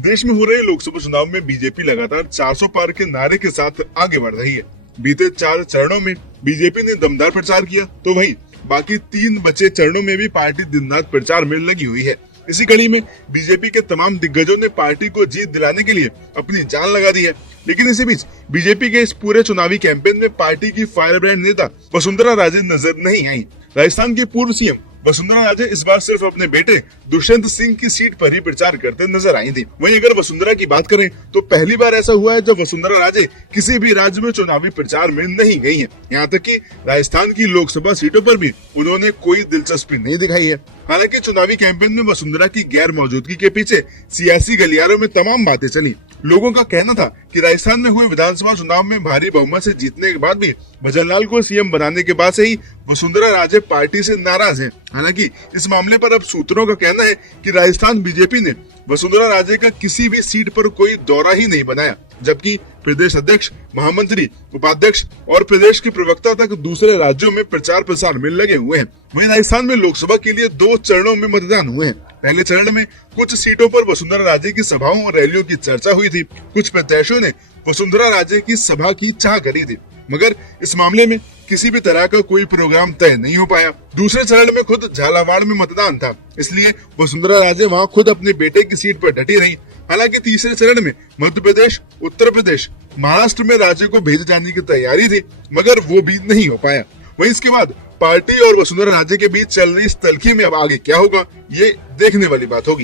देश में हो रहे लोकसभा चुनाव में बीजेपी लगातार 400 पार के नारे के साथ आगे बढ़ रही है। बीते 4 चरणों में बीजेपी ने दमदार प्रचार किया, तो वहीं बाकी 3 बचे चरणों में भी पार्टी दिन रात प्रचार में लगी हुई है। इसी कड़ी में बीजेपी के तमाम दिग्गजों ने पार्टी को जीत दिलाने के लिए अपनी जान लगा दी है। लेकिन इसी बीच बीजेपी के इस पूरे चुनावी कैंपेन में पार्टी की फायर ब्रांड नेता वसुंधरा राजे नजर नहीं आई। राजस्थान की पूर्व सीएम वसुंधरा राजे इस बार सिर्फ अपने बेटे दुष्यंत सिंह की सीट पर ही प्रचार करते नजर आई थी। वहीं अगर वसुंधरा की बात करें तो पहली बार ऐसा हुआ है जब वसुंधरा राजे किसी भी राज्य में चुनावी प्रचार में नहीं गई हैं। यहाँ तक कि राजस्थान की लोकसभा सीटों पर भी उन्होंने कोई दिलचस्पी नहीं दिखाई है। हालांकि चुनावी कैंपेन में वसुंधरा की गैर मौजूदगी के पीछे सियासी गलियारों में तमाम बातें चली। लोगों का कहना था कि राजस्थान में हुए विधानसभा चुनाव में भारी बहुमत से जीतने के बाद भी भजनलाल को सीएम बनाने के बाद से ही वसुंधरा राजे पार्टी से नाराज हैं। हालांकि इस मामले पर अब सूत्रों का कहना है कि राजस्थान बीजेपी ने वसुंधरा राजे का किसी भी सीट पर कोई दौरा ही नहीं बनाया, जबकि प्रदेश अध्यक्ष, महामंत्री, उपाध्यक्ष और प्रदेश के प्रवक्ता तक दूसरे राज्यों में प्रचार प्रसार में लगे हुए हैं। वहीं राजस्थान में लोकसभा के लिए 2 चरणों में मतदान हुए हैं। पहले चरण में कुछ सीटों पर वसुंधरा राजे की सभाओं और रैलियों की चर्चा हुई थी। कुछ प्रत्याशियों ने वसुंधरा राजे की सभा की चाह करी थी, मगर इस मामले में किसी भी तरह का कोई प्रोग्राम तय नहीं हो पाया। दूसरे चरण में खुद झालावाड़ में मतदान था, इसलिए वसुंधरा राजे वहां खुद अपने बेटे की सीट पर डटी रही। हालांकि तीसरे चरण में मध्य प्रदेश, उत्तर प्रदेश, महाराष्ट्र में राजे को भेजे जाने की तैयारी थी, मगर वो भी नहीं हो पाया। वहीं इसके बाद पार्टी और वसुंधरा राजे के बीच चल रही इस तल्खी में अब आगे क्या होगा, ये देखने वाली बात होगी।